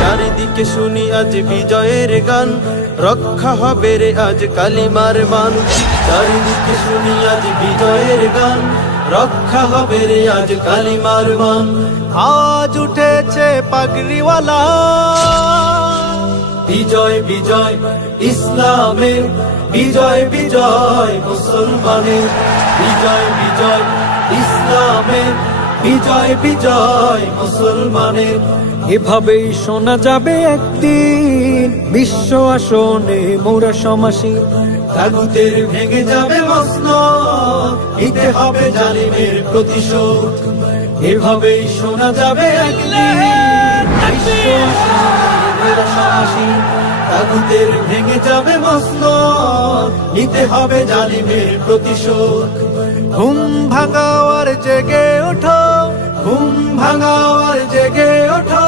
চারিদিকে শুনি আজ বিজয়ের গান, রক্ষা হবে রে আজ কালিমার মান। চারিদিকে শুনি আজ বিজয়ের গান, রক্ষা হবে রে আজ কালিমার মান। আজ উঠেছে পাগড়িওয়ালা, বিজয় বিজয় ইসলামের, বিজয় বিজয় মুসলমানের। বিজয় বিজয় ইসলামের, বিজয় বিজয় মুসলমানের। এভাবেই শোনা যাবে একদিন বিশ্ব আসনে মোরা সমাসীন। তাগুতের ভেঙে যাবে মসনদ, নিতে হবে জালিমের প্রতিশোধ। এভাবেই শোনা যাবে একদিন বিশ্ব আসনে মোরা সমাসীন। তাগুতের ভেঙে যাবে মসনদ, নিতে হবে জালিমের প্রতিশোধ। ঘুম ভাঙাও আর জেগে ওঠো, ঘুম ভাঙাও আর জেগে ওঠো।